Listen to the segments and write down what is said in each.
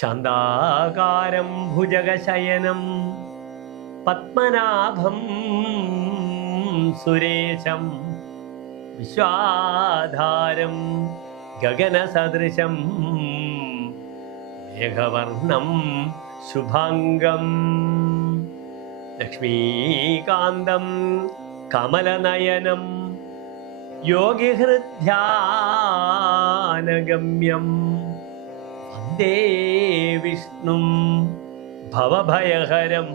ശാന്താകാരം ഭുജഗശയനം പത്മനാഭം സുരേശം വിശ്വാധാരം ഗഗനസദൃശം മേഘവർണം ശുഭാംഗം ലക്ഷ്മീകാന്തം കമലനയനം യോഗിഹൃദ്ധ്യാനഗമ്യം വന്ദേ വിഷ്ണും ഭവഭയഹരം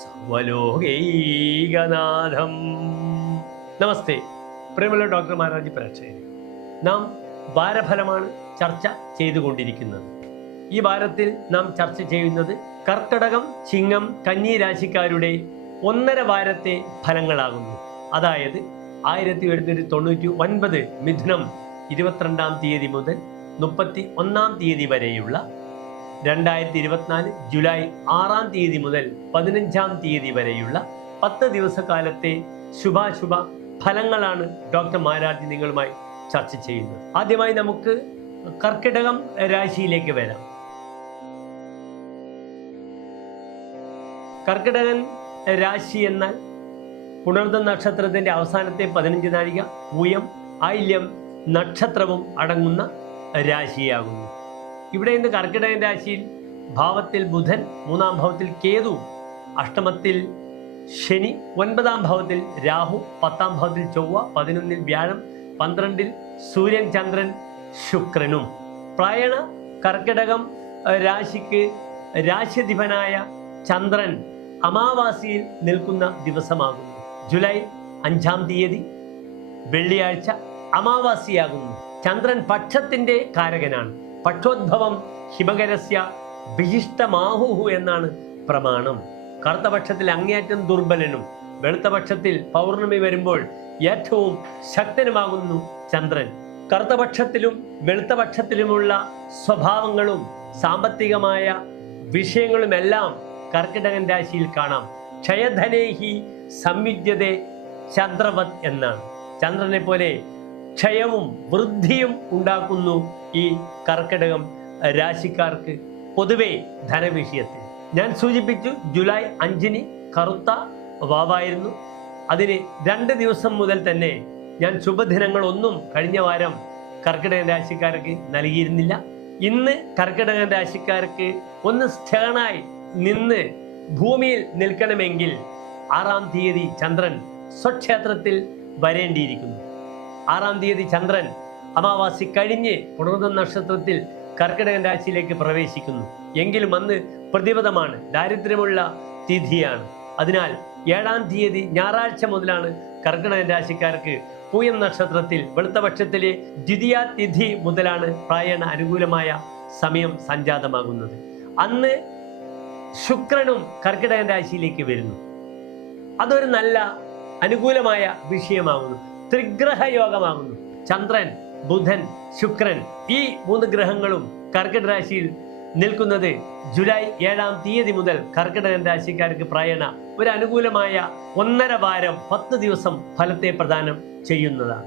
സർവലോകൈകനാഥം. നമസ്തേ പ്രിയമുള്ള ഡോക്ടർ മാരാജി പ്രേക്ഷകരെ, നാം വാരഫലമാണ് ചർച്ച ചെയ്തുകൊണ്ടിരിക്കുന്നത്. ഈ വാരത്തിൽ നാം ചർച്ച ചെയ്യുന്നത് കർക്കടകം, ചിങ്ങം, കന്നി രാശിക്കാരുടെ 1.5 വാരത്തെ ഫലങ്ങളാകുന്നു. അതായത് 1799 മിഥുനം 22-ാം തീയതി മുതൽ 31-ാം തീയതി വരെയുള്ള 2024 ജൂലൈ 6-ാം തീയതി മുതൽ 15-ാം തീയതി വരെയുള്ള 10 ദിവസക്കാലത്തെ ശുഭാശുഭ ഫലങ്ങളാണ് ഡോക്ടർ മാരാജി നിങ്ങളുമായി ചർച്ച ചെയ്യുന്നത്. ആദ്യമായി നമുക്ക് കർക്കിടകം രാശിയിലേക്ക് വരാം. കർക്കിടകൻ രാശി എന്നാൽ പുണർദം നക്ഷത്രത്തിന്റെ അവസാനത്തെ 15 നാഴിക, പൂയം, ആയില്യം നക്ഷത്രവും അടങ്ങുന്ന രാശിയാകുന്നു. ഇവിടെ ഇന്ന് കർക്കിടകൻ രാശിയിൽ ഭാവത്തിൽ ബുധൻ, 3-ാം ഭാവത്തിൽ കേതു, അഷ്ടമത്തിൽ ശനി, 9-ാം ഭാവത്തിൽ രാഹു, 10-ാം ഭാവത്തിൽ ചൊവ്വ, 11-ൽ വ്യാഴം, 12-ൽ സൂര്യൻ, ചന്ദ്രൻ, ശുക്രനും. പ്രായണ കർക്കിടകം രാശിക്ക് രാശ്യധിപനായ ചന്ദ്രൻ അമാവാസിയിൽ നിൽക്കുന്ന ദിവസമാകുന്നു. ജൂലൈ 5-ാം തീയതി വെള്ളിയാഴ്ച അമാവാസിയാകുന്നു. ചന്ദ്രൻ പക്ഷത്തിന്റെ കാരകനാണ്. പക്ഷോദ്ഭവം ഹിമകരസ്യ വിശിഷ്ടമാഹുഹു എന്നാണ് പ്രമാണം. കറുത്ത പക്ഷത്തിൽ അങ്ങേയറ്റം ദുർബലനും വെളുത്ത പക്ഷത്തിൽ പൗർണമി വരുമ്പോൾ ഏറ്റവും ശക്തനുമാകുന്നു ചന്ദ്രൻ. കറുത്ത പക്ഷത്തിലും വെളുത്ത പക്ഷത്തിലുമുള്ള സ്വഭാവങ്ങളും സാമ്പത്തികമായ വിഷയങ്ങളുമെല്ലാം കർക്കിടകൻ രാശിയിൽ കാണാം. ക്ഷയധനേഹി സംയുജ്യതേ ചന്ദ്രവത് എന്നാണ്. ചന്ദ്രനെ പോലെ ക്ഷയവും വൃദ്ധിയും ഉണ്ടാക്കുന്നു ഈ കർക്കിടകം രാശിക്കാർക്ക് പൊതുവെ ധനവിഷയത്തിൽ. ഞാൻ സൂചിപ്പിച്ചു, ജൂലൈ 5-ന് കറുത്ത വാവായിരുന്നു. അതിന് 2 ദിവസം മുതൽ തന്നെ ഞാൻ ശുഭദിനങ്ങളൊന്നും കഴിഞ്ഞ വാരം കർക്കിടകൻ രാശിക്കാർക്ക് നൽകിയിരുന്നില്ല. ഇന്ന് കർക്കിടകൻ രാശിക്കാർക്ക് ഒന്ന് സ്റ്റേണായി നിന്ന് ഭൂമിയിൽ നിൽക്കണമെങ്കിൽ 6-ാം തീയതി ചന്ദ്രൻ സ്വക്ഷേത്രത്തിൽ വരേണ്ടിയിരിക്കുന്നു. 6-ാം തീയതി ചന്ദ്രൻ അമാവാസി കഴിഞ്ഞ് പുണർദം നക്ഷത്രത്തിൽ കർക്കിടകൻ രാശിയിലേക്ക് പ്രവേശിക്കുന്നു. എങ്കിലും അന്ന് പ്രതിപദമാണ്, ദാരിദ്ര്യമുള്ള തിഥിയാണ്. അതിനാൽ 7-ാം തീയതി ഞായറാഴ്ച മുതലാണ് കർക്കിടകൻ രാശിക്കാർക്ക് പൂയം നക്ഷത്രത്തിൽ വെളുത്ത പക്ഷത്തിലെ ദ്വിതീയ തിഥി മുതലാണ് പ്രായണ അനുകൂലമായ സമയം സംജാതമാകുന്നത്. അന്ന് ശുക്രനും കർക്കിടകൻ രാശിയിലേക്ക് വരുന്നു. അതൊരു നല്ല അനുകൂലമായ വിഷയമാകുന്നു. ത്രിഗ്രഹ യോഗമാകുന്നു. ചന്ദ്രൻ, ബുധൻ, ശുക്രൻ, ഈ 3 ഗ്രഹങ്ങളും കർക്കിടക രാശിയിൽ നിൽക്കുന്നത് ജൂലൈ 7-ാം തീയതി മുതൽ കർക്കിടകൻ രാശിക്കാർക്ക് പ്രായണ ഒരു അനുകൂലമായ 1.5 വാരം 10 ദിവസം ഫലത്തെ പ്രദാനം ചെയ്യുന്നതാണ്.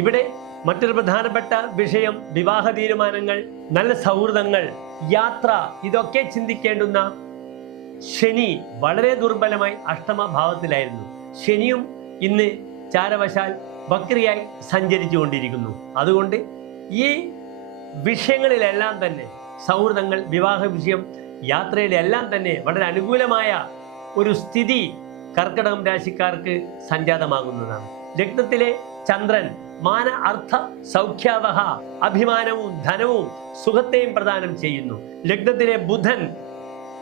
ഇവിടെ മറ്റൊരു പ്രധാനപ്പെട്ട വിഷയം വിവാഹ തീരുമാനങ്ങൾ, നല്ല സൗഹൃദങ്ങൾ, യാത്ര, ഇതൊക്കെ ചിന്തിക്കേണ്ടുന്ന ശനി വളരെ ദുർബലമായി അഷ്ടമ ഭാവത്തിലായിരുന്നു. ശനിയും ഇന്ന് ചാരവശാൽ വക്രിയായി സഞ്ചരിച്ചു കൊണ്ടിരിക്കുന്നു. അതുകൊണ്ട് ഈ വിഷയങ്ങളിലെല്ലാം തന്നെ, സൗഹൃദങ്ങൾ, വിവാഹ വിഷയം, യാത്രയിലെല്ലാം തന്നെ വളരെ അനുകൂലമായ ഒരു സ്ഥിതി കർക്കിടകം രാശിക്കാർക്ക് സംജാതമാകുന്നതാണ്. ലഗ്നത്തിലെ ചന്ദ്രൻ മാന അർത്ഥ സൗഖ്യാവഹ, അഭിമാനവും ധനവും സുഖത്തെയും പ്രദാനം ചെയ്യുന്നു. ലഗ്നത്തിലെ ബുധൻ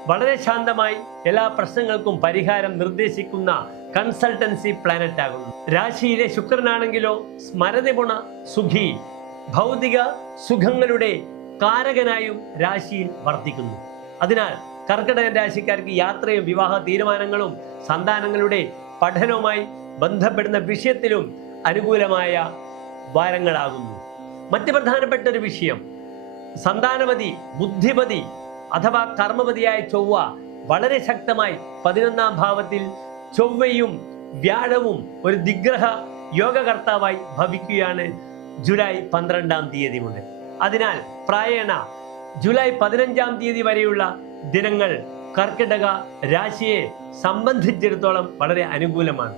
വളരെ ശാന്തമായി എല്ലാ പ്രശ്നങ്ങൾക്കും പരിഹാരം നിർദ്ദേശിക്കുന്ന കൺസൾട്ടൻസി പ്ലാനറ്റ് ആകുന്നു. രാശിയിലെ ശുക്രനാണെങ്കിലോ സ്മരതിഗുണ സുഖി, ഭൗതിക സുഖങ്ങളുടെ കാരകനായും രാശിയിൽ വർത്തിക്കുന്നു. അതിനാൽ കർക്കിടകൻ രാശിക്കാർക്ക് യാത്രയും വിവാഹ തീരുമാനങ്ങളും സന്താനങ്ങളുടെ പഠനവുമായി ബന്ധപ്പെടുന്ന വിഷയത്തിലും അനുകൂലമായ വാരങ്ങളാകുന്നു. മറ്റ് പ്രധാനപ്പെട്ട ഒരു വിഷയം, സന്താനപതി, ബുദ്ധിപതി അഥവാ കർമ്മപതിയായ ചൊവ്വ വളരെ ശക്തമായി 11-ാം ഭാവത്തിൽ ചൊവ്വയും വ്യാഴവും ഒരു ദിഗ്രഹ യോഗകർത്താവായി ഭവിക്കുകയാണ് ജൂലൈ 12-ാം തീയതി മുതൽ. അതിനാൽ പ്രായണ ജൂലൈ 15-ാം തീയതി വരെയുള്ള ദിനങ്ങൾ കർക്കിടക രാശിയെ സംബന്ധിച്ചിടത്തോളം വളരെ അനുകൂലമാണ്.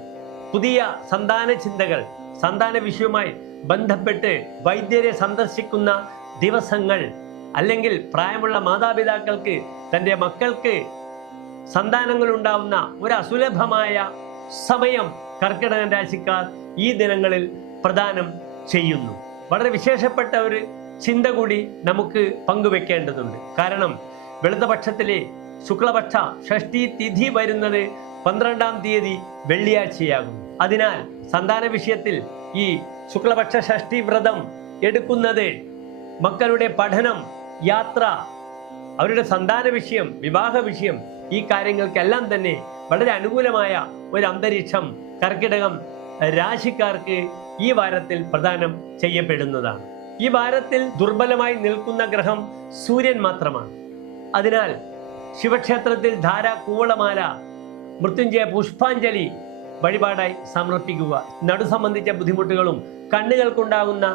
പുതിയ സന്താന ചിന്തകൾ, സന്താന വിഷയവുമായി ബന്ധപ്പെട്ട് വൈദ്യരെ സന്ദർശിക്കുന്ന ദിവസങ്ങൾ, അല്ലെങ്കിൽ പ്രായമുള്ള മാതാപിതാക്കൾക്ക് തൻ്റെ മക്കൾക്ക് സന്താനങ്ങൾ ഉണ്ടാവുന്ന ഒരു അസുലഭമായ സമയം കർക്കിടക രാശിക്കാർ ഈ ദിനങ്ങളിൽ പ്രദാനം ചെയ്യുന്നു. വളരെ വിശേഷപ്പെട്ട ഒരു ചിന്ത കൂടി നമുക്ക് പങ്കുവെക്കേണ്ടതുണ്ട്. കാരണം വെളുത്തപക്ഷത്തിലെ ശുക്ലപക്ഷ ഷഷ്ഠി തിഥി വരുന്നത് 12-ാം തീയതി വെള്ളിയാഴ്ചയാകും. അതിനാൽ സന്താന വിഷയത്തിൽ ഈ ശുക്ലപക്ഷ ഷഷ്ഠി വ്രതം എടുക്കുന്നത് മക്കളുടെ പഠനം, യാത്ര, അവരുടെ സന്താന വിഷയം, വിവാഹ വിഷയം, ഈ കാര്യങ്ങൾക്കെല്ലാം തന്നെ വളരെ അനുകൂലമായ ഒരു അന്തരീക്ഷം കർക്കിടകം രാശിക്കാർക്ക് ഈ വാരത്തിൽ പ്രദാനം ചെയ്യപ്പെടുന്നതാണ്. ഈ വാരത്തിൽ ദുർബലമായി നിൽക്കുന്ന ഗ്രഹം സൂര്യൻ മാത്രമാണ്. അതിനാൽ ശിവക്ഷേത്രത്തിൽ ധാര, കൂവളമാല, മൃത്യുഞ്ജയ പുഷ്പാഞ്ജലി വഴിപാടായി സമർപ്പിക്കുക. നടു സംബന്ധിച്ച ബുദ്ധിമുട്ടുകളും കണ്ണുകൾക്കുണ്ടാകുന്ന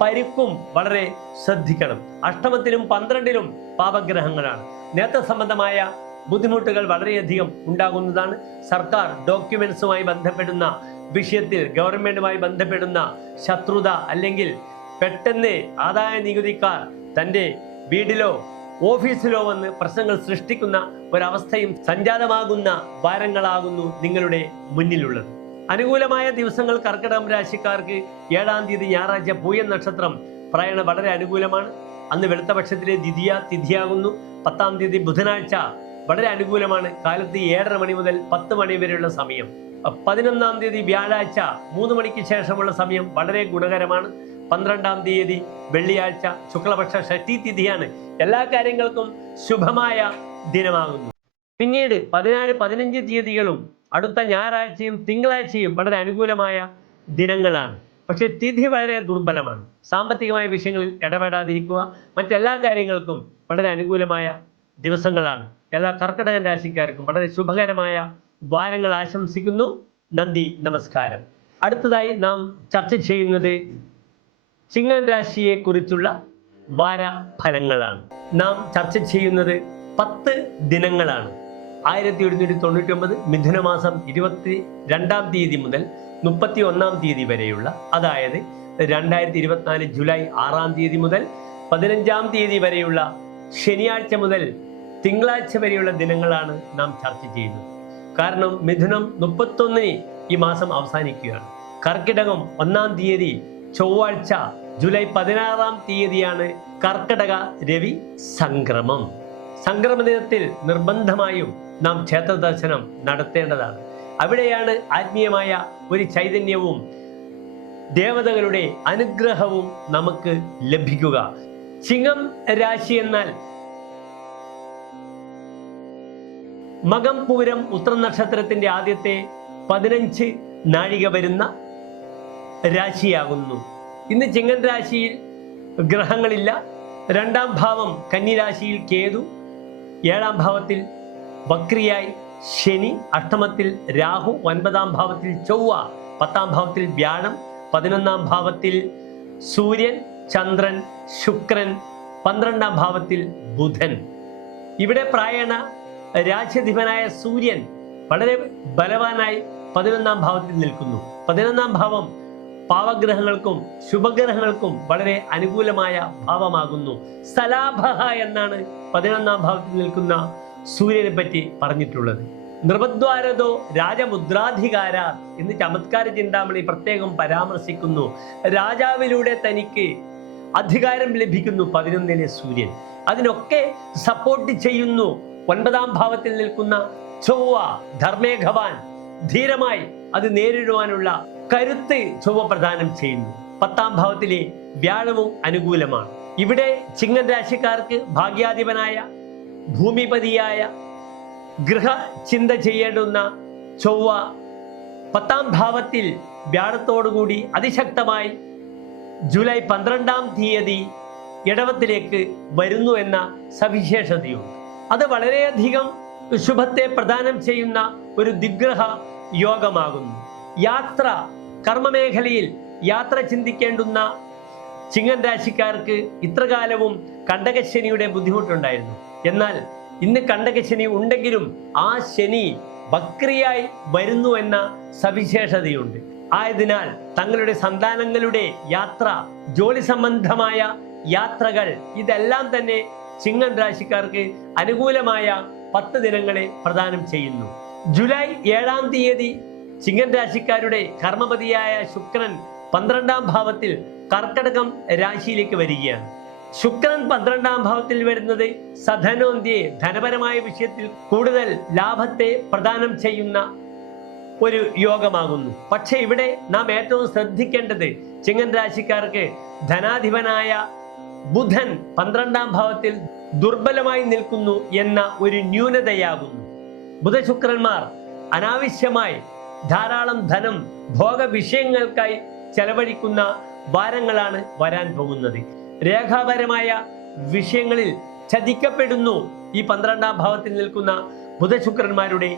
പരിക്കും വളരെ ശ്രദ്ധിക്കണം. അഷ്ടമത്തിലും 12-ലും പാപഗ്രഹങ്ങളാണ്. നേത്ര സംബന്ധമായ ബുദ്ധിമുട്ടുകൾ വളരെയധികം ഉണ്ടാകുന്നതാണ്. സർക്കാർ ഡോക്യുമെന്റ്സുമായി ബന്ധപ്പെടുന്ന വിഷയത്തിൽ, ഗവൺമെന്റുമായി ബന്ധപ്പെടുന്ന ശത്രുത, അല്ലെങ്കിൽ പെട്ടെന്ന് ആദായ നികുതിക്കാർ തൻ്റെ വീട്ടിലോ ഓഫീസിലോ വന്ന് പ്രശ്നങ്ങൾ സൃഷ്ടിക്കുന്ന ഒരവസ്ഥയും സംജാതമാകുന്ന വാരങ്ങളാകുന്നു നിങ്ങളുടെ മുന്നിലുള്ളത്. അനുകൂലമായ ദിവസങ്ങൾ കർക്കിടകം രാശിക്കാർക്ക് 7-ാം തീയതി ഞായറാഴ്ച പൂയം നക്ഷത്രം പ്രായണ വളരെ അനുകൂലമാണ്. അന്ന് വെളുത്തപക്ഷത്തിലെ ദ്വിതീയ തിഥിയാകുന്നു. 10-ാം തീയതി ബുധനാഴ്ച വളരെ അനുകൂലമാണ്. കാലത്ത് 7:30 മണി മുതൽ 10 മണി വരെയുള്ള സമയം. 11-ാം തീയതി വ്യാഴാഴ്ച 3 മണിക്ക് ശേഷമുള്ള സമയം വളരെ ഗുണകരമാണ്. 12-ാം തീയതി വെള്ളിയാഴ്ച ശുക്ലപക്ഷ ഷഷ്ഠി തിഥിയാണ്. എല്ലാ കാര്യങ്ങൾക്കും ശുഭമായ ദിനമാകുന്നു. പിന്നീട് 14, 15 തീയതികളും അടുത്ത ഞായറാഴ്ചയും തിങ്കളാഴ്ചയും വളരെ അനുകൂലമായ ദിനങ്ങളാണ്. പക്ഷെ തിഥി വളരെ ദുർബലമാണ്. സാമ്പത്തികമായ വിഷയങ്ങളിൽ ഇടപെടാതിരിക്കുക. മറ്റെല്ലാ കാര്യങ്ങൾക്കും വളരെ അനുകൂലമായ ദിവസങ്ങളാണ്. എല്ലാ കർക്കിടക രാശിക്കാർക്കും വളരെ ശുഭകരമായ വാരങ്ങൾ ആശംസിക്കുന്നു. നന്ദി, നമസ്കാരം. അടുത്തതായി നാം ചർച്ച ചെയ്യുന്നത് ചിങ്ങൻ രാശിയെ കുറിച്ചുള്ള വാരഫലങ്ങളാണ്. നാം ചർച്ച ചെയ്യുന്നത് 10 ദിനങ്ങളാണ്. 1799 മിഥുനമാസം 22-ാം തീയതി മുതൽ 31-ാം തീയതി വരെയുള്ള, അതായത് 2024 ജൂലൈ 6-ാം തീയതി മുതൽ 15-ാം തീയതി വരെയുള്ള ശനിയാഴ്ച മുതൽ തിങ്കളാഴ്ച വരെയുള്ള ദിനങ്ങളാണ് നാം ചർച്ച ചെയ്യുന്നത്. കാരണം മിഥുനം 31-ന് ഈ മാസം അവസാനിക്കുകയാണ്. കർക്കിടകം 1-ാം തീയതി ചൊവ്വാഴ്ച ജൂലൈ 16-ാം തീയതിയാണ് കർക്കിടക രവി സംക്രമം. സംക്രമ ദിനത്തിൽ നിർബന്ധമായും നാം ക്ഷേത്ര ദർശനം നടത്തേണ്ടതാണ്. അവിടെയാണ് ആത്മീയമായ ഒരു ചൈതന്യവും ദേവതകളുടെ അനുഗ്രഹവും നമുക്ക് ലഭിക്കുക. ചിങ്ങം രാശി എന്നാൽ മകം, പൂരം, ഉത്രം നക്ഷത്രത്തിന്റെ ആദ്യത്തെ 15 നാഴിക വരുന്ന രാശിയാകുന്നു. ഇന്ന് ചിങ്ങൻ രാശിയിൽ ഗ്രഹങ്ങളില്ല. 2-ാം ഭാവം കന്നിരാശിയിൽ കേതു, 7-ാം ഭാവത്തിൽ വക്രിയായി ശനി, അഷ്ടമത്തിൽ രാഹു, 9-ാം ഭാവത്തിൽ ചൊവ്വ, 10-ാം ഭാവത്തിൽ വ്യാഴം, 11-ാം ഭാവത്തിൽ സൂര്യൻ, ചന്ദ്രൻ, ശുക്രൻ, 12-ാം ഭാവത്തിൽ ബുധൻ. ഇവിടെ പ്രായണ രാജ്യാധിപനായ സൂര്യൻ വളരെ ബലവാനായി 11-ാം ഭാവത്തിൽ നിൽക്കുന്നു. 11-ാം ഭാവം പാവഗ്രഹങ്ങൾക്കും ശുഭഗ്രഹങ്ങൾക്കും വളരെ അനുകൂലമായ ഭാവമാകുന്നു. സലാഭഹ എന്നാണ് 11-ാം ഭാവത്തിൽ നിൽക്കുന്ന സൂര്യനെ പറ്റി പറഞ്ഞിട്ടുള്ളത്. നൃപദ്വാരതോ രാജമുദ്രാധികാര എന്ന് ചമത്കാര ചിന്താമണി പ്രത്യേകം പരാമർശിക്കുന്നു. രാജാവിലൂടെ തനിക്ക് അധികാരം ലഭിക്കുന്നു 11-ലെ സൂര്യൻ. അതിനൊക്കെ സപ്പോർട്ട് ചെയ്യുന്നു 9-ാം ഭാവത്തിൽ നിൽക്കുന്ന ചൊവ്വ. ധർമ്മേഘവാൻ, ധീരമായി അത് നേരിടുവാനുള്ള കരുത്ത് ചൊവ്വ പ്രദാനം ചെയ്യുന്നു. 10-ാം ഭാവത്തിലെ വ്യാഴവും അനുകൂലമാണ്. ഇവിടെ ചിങ്ങൻ രാശിക്കാർക്ക് ഭാഗ്യാധിപനായ, ഭൂമിപതിയായ, ഗൃഹചിന്ത ചെയ്യേണ്ടുന്ന ചൊവ്വ 10-ാം ഭാവത്തിൽ വ്യാഴത്തോടുകൂടി അതിശക്തമായി ജൂലൈ 12-ാം തീയതി ഇടവത്തിലേക്ക് വരുന്നു എന്ന സവിശേഷതയുണ്ട്. അത് വളരെയധികം ശുഭത്തെ പ്രദാനം ചെയ്യുന്ന ഒരു ദിഗ്രഹ യോഗമാകുന്നു. യാത്ര, കർമ്മമേഖലയിൽ യാത്ര ചിന്തിക്കേണ്ടുന്ന ചിങ്ങൻ രാശിക്കാർക്ക് ഇത്രകാലവും കണ്ടകശനിയുടെ ബുദ്ധിമുട്ടുണ്ടായിരുന്നു. എന്നാൽ ഇന്ന് കണ്ടകശനി ഉണ്ടെങ്കിലും ആ ശനി വക്രിയായി വരുന്നു എന്ന സവിശേഷതയുണ്ട്. ആയതിനാൽ തങ്ങളുടെ സന്താനങ്ങളുടെ യാത്ര, ജോലി സംബന്ധമായ യാത്രകൾ, ഇതെല്ലാം തന്നെ ചിങ്ങൻ രാശിക്കാർക്ക് അനുകൂലമായ 10 ദിനങ്ങളെ പ്രദാനം ചെയ്യുന്നു. ജൂലൈ 7-ാം തീയതി ചിങ്ങൻ രാശിക്കാരുടെ കർമ്മപതിയായ ശുക്രൻ 12-ാം ഭാവത്തിൽ കർക്കടകം രാശിയിലേക്ക് വരികയാണ്. ശുക്രൻ 12-ാം ഭാവത്തിൽ വരുന്നത് സധനോന്തിയെ, ധനപരമായ വിഷയത്തിൽ കൂടുതൽ ലാഭത്തെ പ്രദാനം ചെയ്യുന്ന ഒരു യോഗമാകുന്നു. പക്ഷെ ഇവിടെ നാം ഏറ്റവും ശ്രദ്ധിക്കേണ്ടത് ചിങ്ങൻ രാശിക്കാർക്ക് ധനാധിപനായ ബുധൻ 12-ാം ഭാവത്തിൽ ദുർബലമായി നിൽക്കുന്നു എന്ന ഒരു ന്യൂനതയാകുന്നു. ബുധശുക്രന്മാർ അനാവശ്യമായി ധാരാളം ധനം ഭോഗ വിഷയങ്ങൾക്കായി ചെലവഴിക്കുന്ന വാരങ്ങളാണ് വരാൻ പോകുന്നത്. രേഖാപരമായ വിഷയങ്ങളിൽ ചതിക്കപ്പെടുന്നു ഈ 12-ാം ഭാവത്തിൽ നിൽക്കുന്ന ബുധശുക്രന്മാരുടെ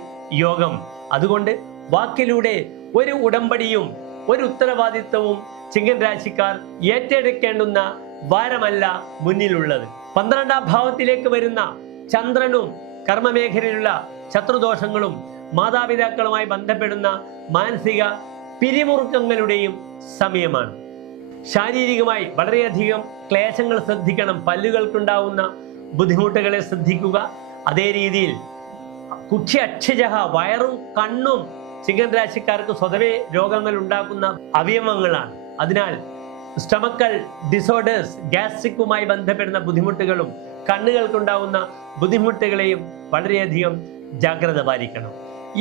യോഗം. അതുകൊണ്ട് വാക്കിലൂടെ ഒരു ഉടമ്പടിയും ഒരു ഉത്തരവാദിത്വവും ചിങ്ങൻ രാശിക്കാർ ഏറ്റെടുക്കേണ്ടുന്ന വാരമല്ല മുന്നിലുള്ളത്. 12-ാം ഭാവത്തിലേക്ക് വരുന്ന ചന്ദ്രനും കർമ്മമേഖലയിലുള്ള ശത്രുദോഷങ്ങളും മാതാപിതാക്കളുമായി ബന്ധപ്പെടുന്ന മാനസിക പിരിമുറുക്കങ്ങളുടെയും സമയമാണ്. ശാരീരികമായി വളരെയധികം ക്ലേശങ്ങൾ ശ്രദ്ധിക്കണം. പല്ലുകൾക്കുണ്ടാവുന്ന ബുദ്ധിമുട്ടുകളെ ശ്രദ്ധിക്കുക. അതേ രീതിയിൽ കുക്ഷി അക്ഷജഹ, വയറും കണ്ണും ചിങ്ങൻ രാശിക്കാർക്ക് സ്വതവേ രോഗങ്ങൾ ഉണ്ടാക്കുന്ന അവയവങ്ങളാണ്. അതിനാൽ സ്റ്റമക്കൽ ഡിസോർഡേഴ്സ്, ഗ്യാസ്ട്രിക്കുമായി ബന്ധപ്പെടുന്ന ബുദ്ധിമുട്ടുകളും കണ്ണുകൾക്കുണ്ടാവുന്ന ബുദ്ധിമുട്ടുകളെയും വളരെയധികം ജാഗ്രത പാലിക്കണം.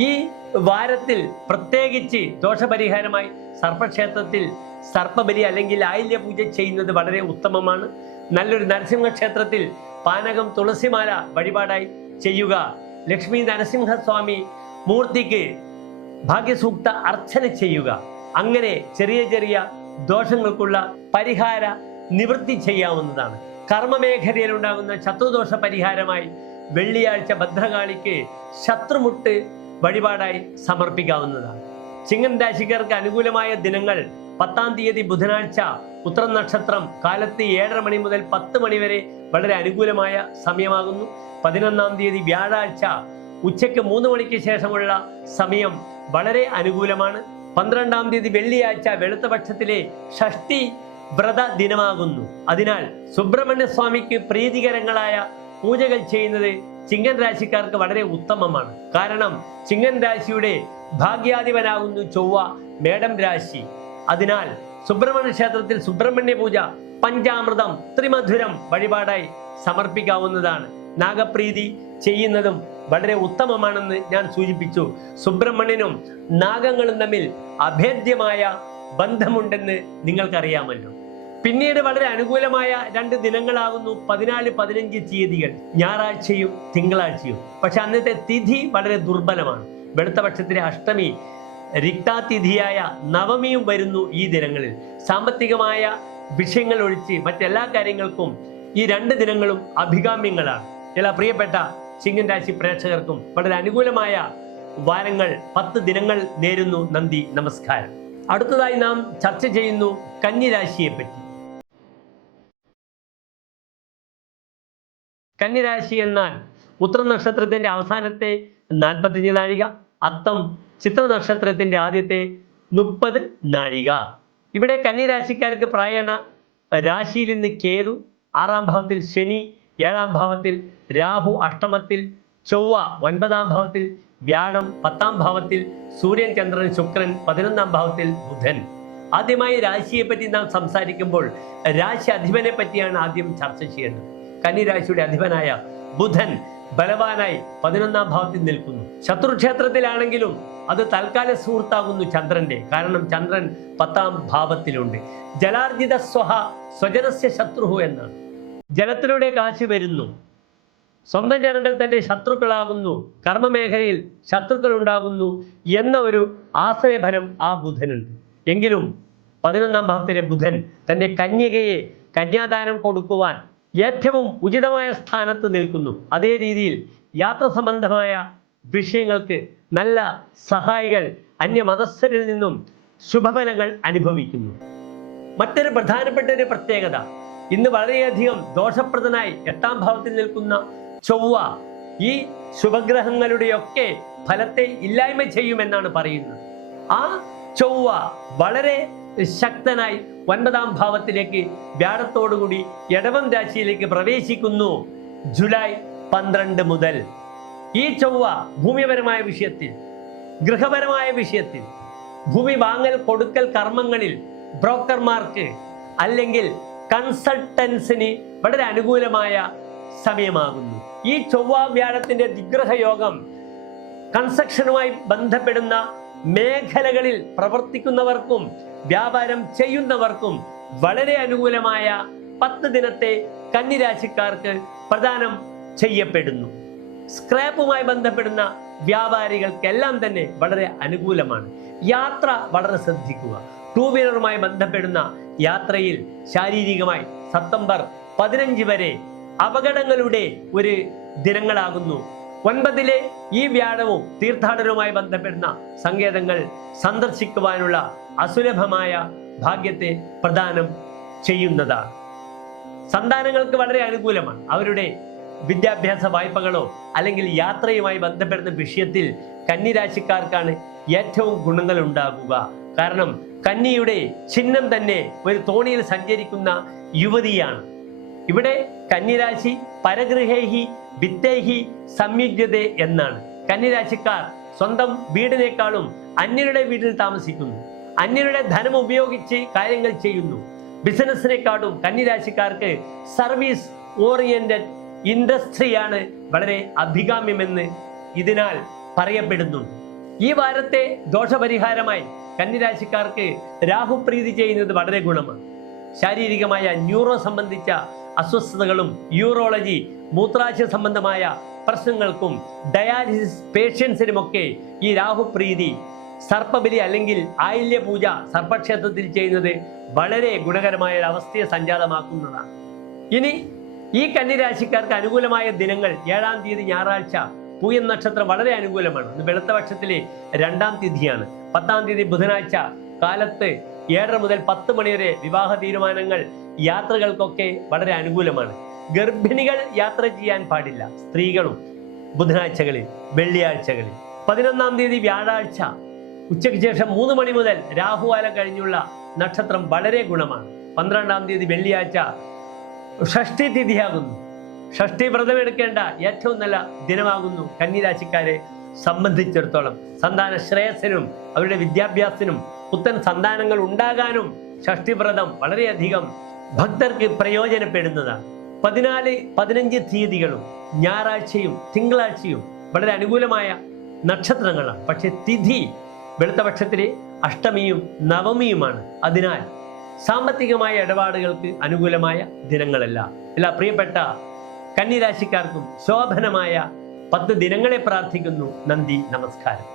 ഈ വാരത്തിൽ പ്രത്യേകിച്ച് ദോഷപരിഹാരമായി സർപ്പക്ഷേത്രത്തിൽ സർപ്പബലി അല്ലെങ്കിൽ ആയില്യ പൂജ ചെയ്യുന്നത് വളരെ ഉത്തമമാണ്. നല്ലൊരു നരസിംഹ ക്ഷേത്രത്തിൽ പാനകം തുളസിമാല വഴിപാടായി ചെയ്യുക. ലക്ഷ്മി നരസിംഹസ്വാമി മൂർത്തിക്ക് ഭാഗ്യസൂക്ത അർച്ചന ചെയ്യുക. അങ്ങനെ ചെറിയ ചെറിയ ദോഷങ്ങൾക്കുള്ള പരിഹാര നിവൃത്തി ചെയ്യാവുന്നതാണ്. കർമ്മമേഖലയിൽ ഉണ്ടാകുന്ന ശത്രുദോഷ പരിഹാരമായി വെള്ളിയാഴ്ച ഭദ്രകാളിക്ക് ശത്രുമുട്ട് വഴിപാടായി സമർപ്പിക്കാവുന്നതാണ്. ചിങ്ങൻ രാശിക്കാർക്ക് അനുകൂലമായ ദിനങ്ങൾ 10-ാം തീയതി ബുധനാഴ്ച ഉത്രം നക്ഷത്രം കാലത്ത് 7:30 മണി മുതൽ 10 മണി വരെ വളരെ അനുകൂലമായ സമയമാകുന്നു. 11-ാം തീയതി വ്യാഴാഴ്ച ഉച്ചയ്ക്ക് 3 മണിക്ക് ശേഷമുള്ള സമയം വളരെ അനുകൂലമാണ്. 12-ാം തീയതി വെള്ളിയാഴ്ച വെളുത്തപക്ഷത്തിലെ ഷഷ്ടി വ്രത ദിനമാകുന്നു. അതിനാൽ സുബ്രഹ്മണ്യ സ്വാമിക്ക് പ്രീതികരങ്ങളായ പൂജകൾ ചെയ്യുന്നത് ചിങ്ങൻ രാശിക്കാർക്ക് വളരെ ഉത്തമമാണ്. കാരണം ചിങ്ങൻ രാശിയുടെ ഭാഗ്യാധിപനാകുന്നു ചൊവ്വ, മേടം രാശി. അതിനാൽ സുബ്രഹ്മണ്യ ക്ഷേത്രത്തിൽ സുബ്രഹ്മണ്യ പൂജ, പഞ്ചാമൃതം, ത്രിമധുരം വഴിപാടായി സമർപ്പിക്കാവുന്നതാണ്. നാഗപ്രീതി ചെയ്യുന്നതും വളരെ ഉത്തമമാണെന്ന് ഞാൻ സൂചിപ്പിച്ചു. സുബ്രഹ്മണ്യനും നാഗങ്ങളും തമ്മിൽ അഭേദ്യമായ ബന്ധമുണ്ടെന്ന് നിങ്ങൾക്കറിയാമല്ലോ. പിന്നീട് വളരെ അനുകൂലമായ 2 ദിനങ്ങളാകുന്നു 14-15 തീയതികൾ, ഞായറാഴ്ചയും തിങ്കളാഴ്ചയും. പക്ഷെ അന്നത്തെ തിഥി വളരെ ദുർബലമാണ്. വെളുത്തപക്ഷത്തിലെ അഷ്ടമി, രിക്താതിഥിയായ നവമിയും വരുന്നു ഈ ദിനങ്ങളിൽ. സാമ്പത്തികമായ വിഷയങ്ങൾ ഒഴിച്ച് മറ്റെല്ലാ കാര്യങ്ങൾക്കും ഈ 2 ദിനങ്ങളും അഭികാമ്യങ്ങളാണ്. എല്ലാ പ്രിയപ്പെട്ട ചിങ്ങൻ രാശി പ്രേക്ഷകർക്കും വളരെ അനുകൂലമായ വാരങ്ങൾ 10 ദിനങ്ങൾ നേരുന്നു. നന്ദി, നമസ്കാരം. അടുത്തതായി നാം ചർച്ച ചെയ്യുന്നു കന്നിരാശിയെ പറ്റി. കന്നിരാശി എന്നാൽ ഉത്രം നക്ഷത്രത്തിന്റെ അവസാനത്തെ 45 നാഴിക, അത്തം ചിത്ര നക്ഷത്രത്തിന്റെ ആദ്യത്തെ 30 നാഴിക. ഇവിടെ കന്നിരാശിക്കാർക്ക് പ്രായണ രാശിയിൽ നിന്ന് കേതു, 6-ാം ഭാവത്തിൽ ശനി, 7-ാം ഭാവത്തിൽ രാഹു, അഷ്ടമത്തിൽ ചൊവ്വ, 9-ാം ഭാവത്തിൽ വ്യാഴം, 10-ാം ഭാവത്തിൽ സൂര്യൻ, ചന്ദ്രൻ, ശുക്രൻ, 11-ാം ഭാവത്തിൽ ബുധൻ. ആദ്യമായി രാശിയെ പറ്റി നാം സംസാരിക്കുമ്പോൾ രാശി അധിപനെ പറ്റിയാണ് ആദ്യം ചർച്ച ചെയ്യേണ്ടത്. കന്നിരാശിയുടെ അധിപനായ ബുധൻ ബലവാനായി 11-ാം ഭാവത്തിൽ നിൽക്കുന്നു. ശത്രുക്ഷേത്രത്തിലാണെങ്കിലും അത് തൽക്കാല സുഹൃത്താകുന്നു ചന്ദ്രന്റെ. കാരണം ചന്ദ്രൻ 10-ാം ഭാവത്തിലുണ്ട്. ജലാർജിത സ്വഹ സ്വജനസ്യ ശത്രുഹു എന്നാണ്. ജലത്തിലൂടെ കാശ് വരുന്നു. സ്വന്തം ജനങ്ങൾ തന്റെ ശത്രുക്കളാകുന്നു. കർമ്മമേഖലയിൽ ശത്രുക്കൾ ഉണ്ടാകുന്നു എന്ന ഒരു ആശ്രയഫലം ആ ബുധനുണ്ട്. എങ്കിലും 11-ാം ഭാവത്തിലെ ബുധൻ തന്റെ കന്യകയെ കന്യാദാനം കൊടുക്കുവാൻ ഏറ്റവും ഉചിതമായ സ്ഥാനത്ത് നിൽക്കുന്നു. അതേ രീതിയിൽ യാത്ര സംബന്ധമായ വിഷയങ്ങൾക്ക് നല്ല സഹായികൾ അന്യമതസ്ഥരിൽ നിന്നും ശുഭഫലങ്ങൾ അനുഭവിക്കുന്നു. മറ്റൊരു പ്രധാനപ്പെട്ട ഒരു പ്രത്യേകത, ഇന്ന് വളരെയധികം ദോഷപ്രദനായി 8ാം ഭാവത്തിൽ നിൽക്കുന്ന ചൊവ്വ ഈ ശുഭഗ്രഹങ്ങളുടെയൊക്കെ ഫലത്തെ ഇല്ലായ്മ ചെയ്യുമെന്നാണ് പറയുന്നത്. ആ ചൊവ്വ വളരെ ശക്തനായി 9ാം ഭാവത്തിലേക്ക് വ്യാഴത്തോടുകൂടി ഇടവം രാശിയിലേക്ക് പ്രവേശിക്കുന്നു ജൂലൈ 12 മുതൽ. ഈ ചൊവ്വ ഭൂമിപരമായ വിഷയത്തിൽ, ഗൃഹപരമായ വിഷയത്തിൽ, ഭൂമി വാങ്ങൽ കൊടുക്കൽ കർമ്മങ്ങളിൽ ബ്രോക്കർമാർക്ക് അല്ലെങ്കിൽ കൺസൾട്ടൻസിന് വളരെ അനുകൂലമായ സമയമാകുന്നു. ഈ ചൊവ്വ വ്യാഴത്തിന്റെ ദിഗ്രഹ യോഗം കൺസ്ട്രക്ഷനുമായി ബന്ധപ്പെടുന്ന മേഖലകളിൽ പ്രവർത്തിക്കുന്നവർക്കും വ്യാപാരം ചെയ്യുന്നവർക്കും വളരെ അനുകൂലമായ 10 ദിനത്തെ കന്നിരാശിക്കാർക്ക് പ്രദാനം ചെയ്യപ്പെടുന്നു. സ്ക്രാപ്പുമായി ബന്ധപ്പെടുന്ന വ്യാപാരികൾക്കെല്ലാം തന്നെ വളരെ അനുകൂലമാണ്. യാത്ര വളരെ ശ്രദ്ധിക്കുക. 2 വീലറുമായി ബന്ധപ്പെടുന്ന യാത്രയിൽ ശാരീരികമായി സെപ്റ്റംബർ 15 വരെ അപകടങ്ങളുടെ ഒരു ദിനങ്ങളാകുന്നു. 9 ഈ വ്യാഴവും തീർത്ഥാടനവുമായി ബന്ധപ്പെടുന്ന സങ്കേതങ്ങൾ സന്ദർശിക്കുവാനുള്ള അസുലഭമായ ഭാഗ്യത്തെ പ്രദാനം ചെയ്യുന്നതാണ്. സന്താനങ്ങൾക്ക് വളരെ അനുകൂലമാണ്. അവരുടെ വിദ്യാഭ്യാസ വായ്പകളോ അല്ലെങ്കിൽ യാത്രയുമായി ബന്ധപ്പെടുന്ന വിഷയത്തിൽ കന്നിരാശിക്കാർക്കാണ് ഏറ്റവും ഗുണങ്ങൾ ഉണ്ടാകുക. കാരണം കന്നിയുടെ ചിഹ്നം തന്നെ ഒരു തോണിയിൽ സഞ്ചരിക്കുന്ന യുവതിയാണ്. ഇവിടെ കന്നിരാശി പരഗൃഹേഹി വിത്തേഹി സംയുജ്യതേ എന്നാണ്. കന്നിരാശിക്കാർ സ്വന്തം വീടിനേക്കാളും അന്യരുടെ വീട്ടിൽ താമസിക്കുന്നു. അന്യരുടെ ധനം ഉപയോഗിച്ച് കാര്യങ്ങൾ ചെയ്യുന്നു. ബിസിനസ്സിനെക്കാളും കന്നിരാശിക്കാർക്ക് സർവീസ് ഓറിയന്റഡ് ഇൻഡസ്ട്രിയാണ് വളരെ അഭികാമ്യമെന്ന് ഇതിനാൽ പറയപ്പെടുന്നുണ്ട്. ഈ വാരത്തെ ദോഷപരിഹാരമായി കന്നിരാശിക്കാർക്ക് രാഹുപ്രീതി ചെയ്യുന്നത് വളരെ ഗുണമാണ്. ശാരീരികമായ ന്യൂറോ സംബന്ധിച്ച അസ്വസ്ഥതകളും യൂറോളജി മൂത്രാശയ സംബന്ധമായ പ്രശ്നങ്ങൾക്കും ഡയാലിസിസ് പേഷ്യൻസിനുമൊക്കെ ഈ രാഹുപ്രീതി സർപ്പബലി അല്ലെങ്കിൽ ആയില്യ പൂജ സർപ്പക്ഷേത്രത്തിൽ ചെയ്യുന്നത് വളരെ ഗുണകരമായ ഒരു അവസ്ഥയെ സംജാതമാക്കുന്നതാണ്. ഇനി ഈ കന്നിരാശിക്കാർക്ക് അനുകൂലമായ ദിനങ്ങൾ 7ാം തീയതി ഞായറാഴ്ച പൂയം നക്ഷത്രം വളരെ അനുകൂലമാണ്. ഇന്ന് വെളുത്ത പക്ഷത്തിലെ 2ാം തിഥിയാണ്. 10ാം തീയതി ബുധനാഴ്ച കാലത്ത് 7:30 മുതൽ 10 മണി വരെ വിവാഹ തീരുമാനങ്ങൾ യാത്രകൾക്കൊക്കെ വളരെ അനുകൂലമാണ്. ഗർഭിണികൾ യാത്ര ചെയ്യാൻ പാടില്ല, സ്ത്രീകളും ബുധനാഴ്ചകളിൽ വെള്ളിയാഴ്ചകളിൽ. 11ാം തീയതി വ്യാഴാഴ്ച ഉച്ചയ്ക്ക് ശേഷം 3 മണി മുതൽ രാഹുകാലം കഴിഞ്ഞുള്ള നക്ഷത്രം വളരെ ഗുണമാണ്. 12ാം തീയതി വെള്ളിയാഴ്ച ഷഷ്ഠി തിഥിയാകുന്നു. ഷഷ്ഠി വ്രതം എടുക്കേണ്ട ഏറ്റവും നല്ല ദിനമാകുന്നു കന്നിരാശിക്കാരെ സംബന്ധിച്ചിടത്തോളം. സന്താന ശ്രേയസ്സിനും അവരുടെ വിദ്യാഭ്യാസത്തിനും പുത്തൻ സന്താനങ്ങൾ ഉണ്ടാകാനും ഷഷ്ഠിവ്രതം വളരെയധികം ഭക്തർക്ക് പ്രയോജനപ്പെടുന്നതാണ്. 14, 15 തീയതികളും ഞായറാഴ്ചയും തിങ്കളാഴ്ചയും വളരെ അനുകൂലമായ നക്ഷത്രങ്ങളാണ്. പക്ഷെ തിഥി വെളുത്തപക്ഷത്തിലെ അഷ്ടമിയും നവമിയുമാണ്. അതിനാൽ സാമ്പത്തികമായ ഇടപാടുകൾക്ക് അനുകൂലമായ ദിനങ്ങളല്ല. എല്ലാ പ്രിയപ്പെട്ട കന്നിരാശിക്കാർക്കും ശോഭനമായ 10 ദിനങ്ങളെ പ്രാർത്ഥിക്കുന്നു. നന്ദി, നമസ്കാരം.